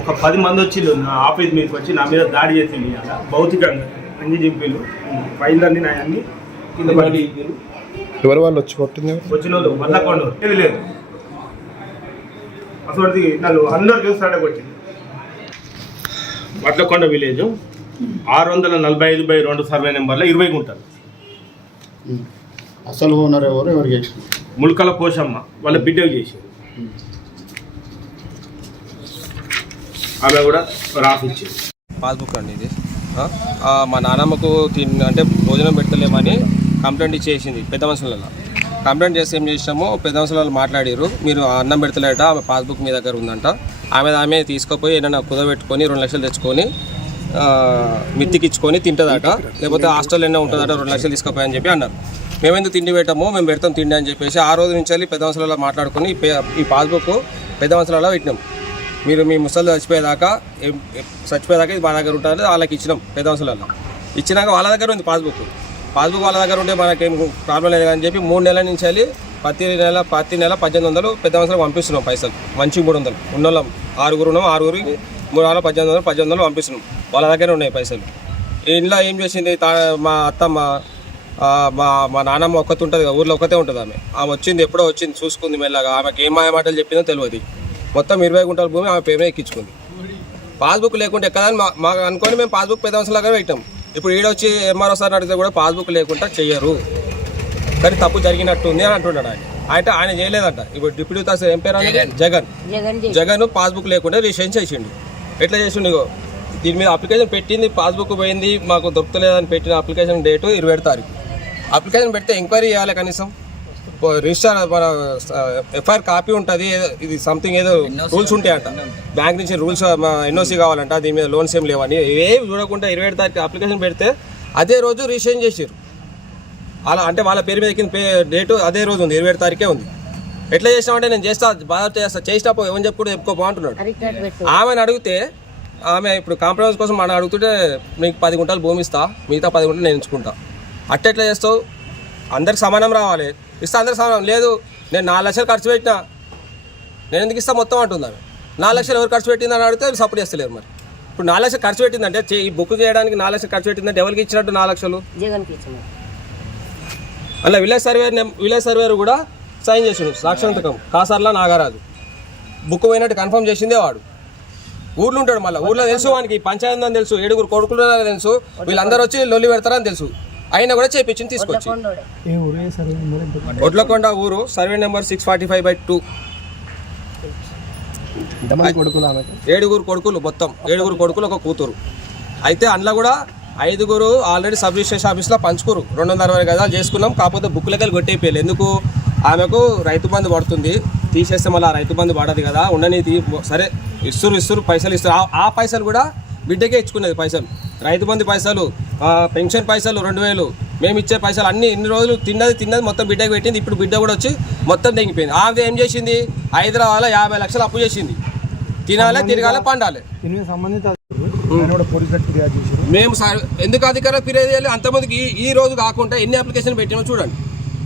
ఒక పది మంది వచ్చి నా ఆఫీస్ మీదకి వచ్చి నా మీద దాడి చేసింది అలా భౌతికంగా. అన్ని చింపిలు ఫైళ్ళన్నీ నా అన్ని కింద పడి ఎవరు వాళ్ళు వచ్చి కొట్టింది? వచ్చిన వాళ్ళు మల్లకొండ ఏది లేదు. అసలు నన్ను అందరు చూస్తాడే వచ్చింది వడ్లకొండ విలేజ్. ఆరు వందల నలభై ఐదు బై రెండు సర్వే నెంబర్లో ఇరవై గుంటలు. అసలు ఓనర్ ఎవరు? ఎవరికి చేసింది? ముల్కల పోషమ్మ వాళ్ళ బిడ్డకు చేసింది. ఆమె కూడా రాసి ఇచ్చింది పాస్బుక్ అండి ఇది. మా నాన్నమ్మకు తిన్ అంటే భోజనం పెట్టలేమని కంప్లైంట్ ఇచ్చేసింది పెద్ద మనుషులలో కంప్లైంట్ చేస్తే ఏం చేసాము పెద్ద మనుషులు మాట్లాడారు మీరు ఆ అన్నం పెడతలేట ఆమె పాస్బుక్ మీ దగ్గర ఉందంట. ఆమె ఆమె తీసుకుపోయి ఏదైనా కుదబెట్టుకొని రెండు లక్షలు తెచ్చుకొని మిత్తికిచ్చుకొని తింటుందట. లేకపోతే హాస్టల్ ఎన్నో ఉంటుందట రెండు లక్షలు తీసుకుపోయి అని చెప్పి అన్నారు. మేమెందుకు తిండి పెట్టాము మేము పెడతాం తిండి అని చెప్పేసి ఆ రోజు నుంచి వెళ్ళి పెద్ద మనుషులలో మాట్లాడుకుని ఈ పాస్బుక్ పెద్ద మనుషులలో పెట్టినాం. మీరు మీ ముసలు చచ్చిపోయేదాకా చచ్చిపోయేదాకా ఇది మా దగ్గర ఉంటుంది వాళ్ళకి ఇచ్చినాం పెద్ద మనుషులలో. ఇచ్చినాక వాళ్ళ దగ్గర ఉంది పాస్బుక్ పాస్బుక్ వాళ్ళ దగ్గర ఉంటే మనకేం ప్రాబ్లం లేదు అని చెప్పి మూడు నెలల నుంచి వెళ్ళి ప్రతి నెల ప్రతి నెల పద్దెనిమిది వందలు పెద్ద మనుషులకు పంపిస్తున్నాం పైసలు. మంచి మూడు వందలు. ఉన్నోళ్ళం ఆరుగురు ఉన్నాం ఆరుగురికి మూడు వందలు పద్దెనిమిది వందలు పద్దెనిమిది వందలు పంపిస్తున్నాం. వాళ్ళ దగ్గర ఉన్నాయి పైసలు. ఇంట్లో ఏం చేసింది? తా మా అత్తమ్మ మా మా నాన్నమ్మ ఒక్కతే ఉంటుంది కదా ఊర్లో ఒక్కతే ఉంటుంది ఆమె. ఆమె వచ్చింది ఎప్పుడో వచ్చింది చూసుకుంది మెల్లగా. ఆమెకి ఏం మాయ మాటలు చెప్పిందో తెలియదు మొత్తం ఇరవై గుంటల భూమి ఆమె పేరునే ఎక్కించుకుంది. పాస్బుక్ లేకుంటే ఎక్కదని మా మాకు అనుకొని మేము పాస్బుక్ పెద్ద లాగా పెట్టాం. ఇప్పుడు ఈడొచ్చి ఎంఆర్ఓ సార్ అడిగితే కూడా పాస్బుక్ లేకుండా చెయ్యరు. కానీ తప్పు జరిగినట్టు ఉంది అని అంటున్నాడు ఆయన. అయితే ఆయన చేయలేదంట. ఇప్పుడు డిప్యూటీ తహసీల్ ఏం పేరు? జగన్. జగన్ పాస్బుక్ లేకుండా రిజిస్ట్రేషన్ చేసిండు. ఎట్లా చేసిండు దీని మీద అప్లికేషన్ పెట్టింది పాస్బుక్ పోయింది మాకు దొరకలేదని పెట్టిన అప్లికేషన్ డేటు ఇరవై ఏడు తారీఖు. అప్లికేషన్ పెడితే ఎంక్వైరీ చేయాలి కనీసం. రిజిస్టర్ మన ఎఫ్ఐఆర్ కాపీ ఉంటుంది ఇది సంథింగ్ ఏదో రూల్స్ ఉంటాయంట బ్యాంక్ నుంచి రూల్స్ ఎన్ఓసి కావాలంట దీని మీద లోన్స్ ఏం లేవని. ఏం చూడకుండా ఇరవై ఏడు తారీఖు అప్లికేషన్ పెడితే అదే రోజు రిజిస్ట్రేషన్ చేసారు అలా అంటే వాళ్ళ పేరు మీద ఎక్కిన పే డేటు అదే రోజు ఉంది ఇరవై ఏడు తారీఖే ఉంది. ఎట్లా చేసినామంటే నేను చేస్తా బాగా చేస్తా చేసినప్పుడు చెప్పుకోపో అంటున్నాడు అరికట్ పెట్టు. ఆమెను అడిగితే ఆమె ఇప్పుడు కాంప్రమైజ్ కోసం మనం అడుగుతుంటే నీకు పది గుంటలు భూమి ఇస్తా మిగతా పది గుంటలు నేను ఎంచుకుంటా. అట్ట ఎట్లా చేస్తావు? అందరికి సమానం రావాలి. ఇస్తా అందరికి సమానం. లేదు నేను నాలుగు లక్షలు ఖర్చు పెట్టినా. నేను ఎందుకు ఇస్తా మొత్తం అంటుంది ఆమె. నాలుగు లక్షలు ఎవరు ఖర్చు పెట్టిందని అడిగితే సపోర్ట్ చేస్తలేరు మరి. ఇప్పుడు నాలుగు లక్షలు ఖర్చు పెట్టిందంటే ఈ బుక్ చేయడానికి నాలుగు లక్షలు ఖర్చు పెట్టిందంటే ఎవరికి ఇచ్చినట్టు నాలుగు లక్షలు? అలా విలేజ్ సర్వేర్ విలేజ్ సర్వేర్ కూడా సైన్ చేసిండు. సాక్షాంతకం. కాసర్లా నాగరాజు. బుక్ పోయినట్టు కన్ఫర్మ్ చేసిందే వాడు. ఊర్లో ఉంటాడు మళ్ళీ. ఊర్లో తెలుసు వానికి. పంచాయతీ అని తెలుసు. ఏడుగురు కొడుకులు తెలుసు. వీళ్ళందరూ వచ్చి లొల్లి పెడతారని తెలుసు. అయినా కూడా చేపించింది తీసుకొచ్చి. ఒడ్లకొండ ఊరు survey number six forty five by two. ఏడుగురు కొడుకులు మొత్తం. ఏడుగురు కొడుకులు ఒక కూతురు. అయితే అందులో కూడా ఐదుగురు ఆల్రెడీ సబ్ రిజిస్ట్రేషన్ ఆఫీస్లో పంచుకురు రెండు వందల అరవై గదాలు చేసుకున్నాం. కాకపోతే బుక్లకెళ్ళి కొట్టేపోయారు ఎందుకు? ఆమెకు రైతు బంధు పడుతుంది. తీసేస్తే మళ్ళీ ఆ రైతు బంధు పడదు కదా. ఉండని తీ సరే ఇస్తురు ఇస్తురు పైసలు ఇస్తారు. ఆ- పైసలు కూడా బిడ్డకే ఇచ్చుకునేది పైసలు. రైతు బంధు పైసలు పెన్షన్ పైసలు రెండు వేలు. మేము ఇచ్చే పైసలు అన్ని ఇన్ని రోజులు తిన్నది తిన్నది మొత్తం బిడ్డకి పెట్టింది. ఇప్పుడు బిడ్డ కూడా వచ్చి మొత్తం తెగిపోయింది. ఆమె ఏం చేసింది? హైదరాబాద్లో యాభై లక్షలు అప్పు చేసింది. తినాలి తిరగాలి పండాలి. మేము ఎందుకు అధికారం ఫిర్యాదు చేయాలి? అంతమందికి ఈ- ఈ రోజు కాకుండా ఎన్ని అప్లికేషన్ పెట్టామో చూడండి.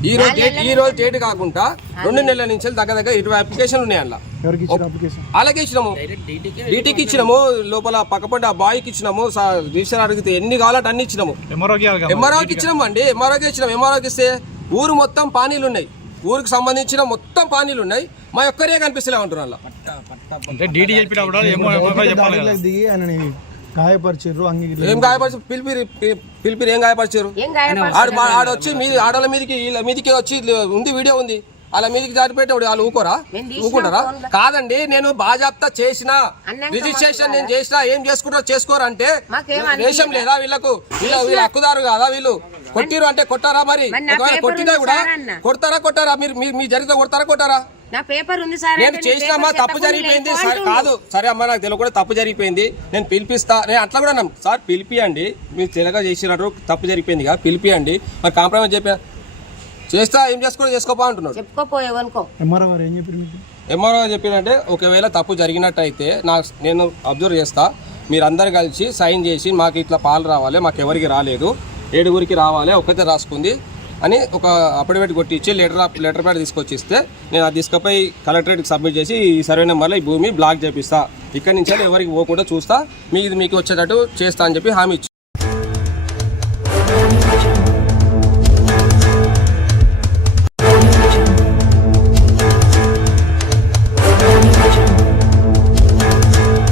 ఈ రోజు డేట్ ఈ రోజు డేట్ కాకుండా రెండు నెలల నుంచి దగ్గర దగ్గర ఇరవై అప్లికేషన్లు ఉన్నాయి అందులో ఎవరికి ఇచ్చిన అప్లికేషన్ అలాగే ఇచ్చినాము. డీటీకి ఇచ్చినాము లోపల పక్కపంట ఆ బాయ్కి ఇచ్చినాము సా- రిజిస్టర్ అడిగితే ఎన్ని కావాలంటే అన్ని ఇచ్చినాము. ఎంఆర్ఓకి ఇచ్చినాము అండి ఎంఆర్ఓకి ఇచ్చినాం ఎంఆర్ఓకి ఇస్తే ఊరు మొత్తం పానీలు ఉన్నాయి. ఊరికి సంబంధించిన మొత్తం పానీలు ఉన్నాయి. మా ఒక్కరే కనిపిస్తలే అలా. ఆయనని గాయపరిచారు ఏం గాయపరిచి పిలిపిరి పిలిపిరి ఏం గాయపరిచారు ఏం గాయపరిచారు? ఆడు మా- ఆడు వచ్చి మీ ఆడల మీదకి వీళ్ళ మీదకి వచ్చి ఉంది వీడియో ఉంది అలా మీదికి జారిపెట్టి వాళ్ళు ఊకోరా? ఊకుంటారా. కాదండి నేను బాజాప్తా చేసిన రిజిస్ట్రేషన్ నేను. చేసిన ఏం చేసుకుంటారో చేసుకోరు అంటే మాకేం రేషం అనిపించదా? లేదా వీళ్ళకు? వీళ్ళ వీళ్ళ హక్కుదారు కదా వీళ్ళు? కొట్టిరు అంటే కొట్టారా మరి? ఒకవేళ కొట్టినా కూడా. కొడతారా కొట్టారా? మీరు మీ జరిగితే కొడతారా కొట్టారా? నా పేపర్ ఉంది సార్ నేను చేసినామా తప్పు జరిగిపోయింది. కాదు. సరే అమ్మ నాకు తెలియదు కూడా తప్పు జరిగిపోయింది. నేను పిలిపిస్తా. నేను అట్లా కూడా సార్ పిలిపియండి. మీరు తెలగా చేసినట్టు తప్పు జరిగిపోయింది కదా పిలిపియండి. మరి కాంప్రమైజ్ చెప్పా చేస్తా ఏం చేసుకో చేసుకోపా అంటున్నాడు. చెప్పుకోపోయేవనుకో ఎంఆర్ఓ గారు ఏం చెప్పారు మీకు? ఎంఆర్ఓ చెప్పినంటే ఒకవేళ తప్పు జరిగినట్టయితే నా నేను అబ్జర్వ్ చేస్తా. మీరందరు కలిసి సైన్ చేసి మాకు ఇట్లా పాలు రావాలి మాకు ఎవరికి రాలేదు. ఏడుగురికి రావాలి ఒక్కతే రాసుకుంది అని ఒక అఫిడవిట్ కొట్టి ఇచ్చి లెటర్ లెటర్ ప్యాడ్ తీసుకొచ్చి ఇస్తే నేను అది తీసుకుపోయి కలెక్టరేట్కి సబ్మిట్ చేసి ఈ సర్వే నెంబర్లో ఈ భూమి బ్లాక్ చేపిస్తా. ఇక్కడి నుంచి ఎవరికి పోకుండా చూస్తా. మీ ఇది మీకు వచ్చేటట్టు చేస్తా అని చెప్పి హామీ ఇచ్చి